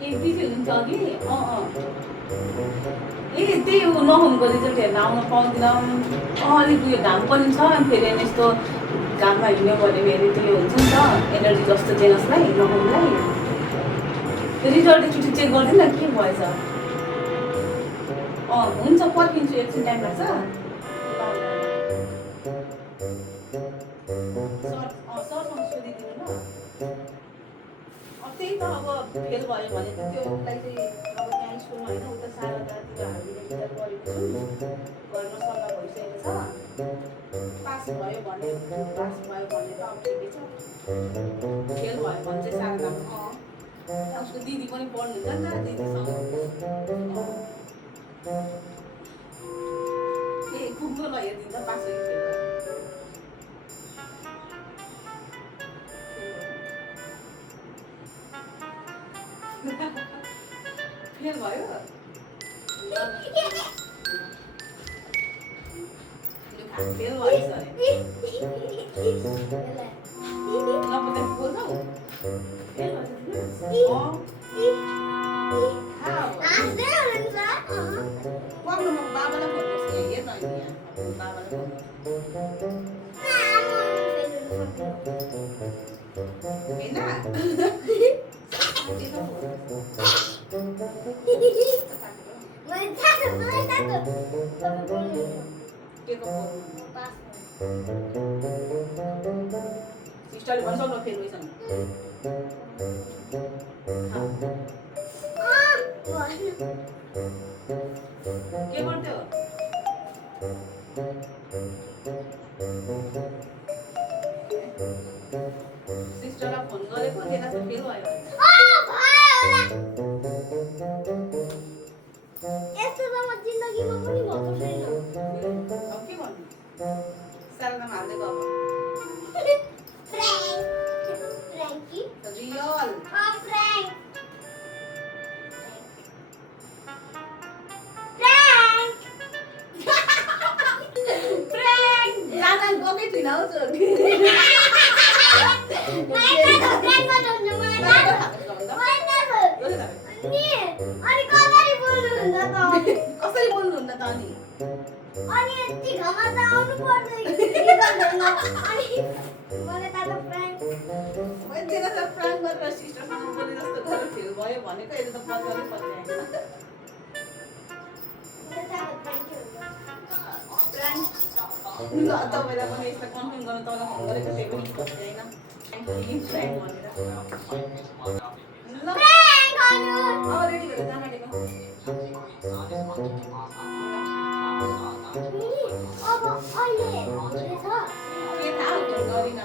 busy हुन्छ कि त्यही हो नहुनुको रिजल्ट हेर्न आउन पाउँदिनँ अलिक उयो घाम पनि छ अनि फेरि यस्तो घाममा हिँड्यो भने फेरि त्यो हुन्छ नि त एनर्जी जस्तो जेनसलाई नहुनुलाई रिजल्ट एकचोटि चेक गर्दैन के भएछ हुन्छ पर्खिन्छु एकछिन टाइम लाग्छ सरसँग सोधिदिनु ल त्यही त अब फेल भयो भने त त्यो उसलाई चाहिँ अब त्यहाँ स्कुलमा होइन उता शारदातिर हामीले विचार गरेको छौँ गर्न सल्लाह भइसकेको छ पास भयो भने त अब ठिकै छ फेल भयो भने चाहिँ शारदामा उसको दिदी पनि पढ्नुहुन्छ नि त दिदीसँग पुग्नु ल हेरिदिन्छ पास हो कि फेल भयो फेल भयो फेल भएछ नपत्ता बोल्छौ फेल पक्नु म बाबालाई फोन गर्छु हेर न यहाँ बाबालाई फोन सिस्टरले भनिसक्नु फेल भइसक्नु के गर्थ्यो सिस्टरलाई फोन गरेको जेना चाहिँ फेल भयो यस्तो त म जिन्दगीमा पनि भएको छैन अब के भन्नु सालमा हाल्दै गयो फ्र्याङ्की रियल फ्र्याङ्क जाना गएकै थिइन हौ कसरी बोल्नुहुन्न त अनि यति घरमा त आउनु पर्दैन अनि मलाई त फ्र्याङ्क मान्छेले त प्राङ्क गरेर सिस्टरसँग बोले जस्तो गरेर फेल भयो भनेको यसले त पत्ताले पत्याएन ल तपाईँलाई पनि यसलाई कन्फर्म गर्न तपाईँलाई फोन गरेको त्यही पनि पत्याएन फ्र्याङ्क भनेर ल अब रेडी भएर जान आँटेको अब अहिले के थाहा फोन गरिन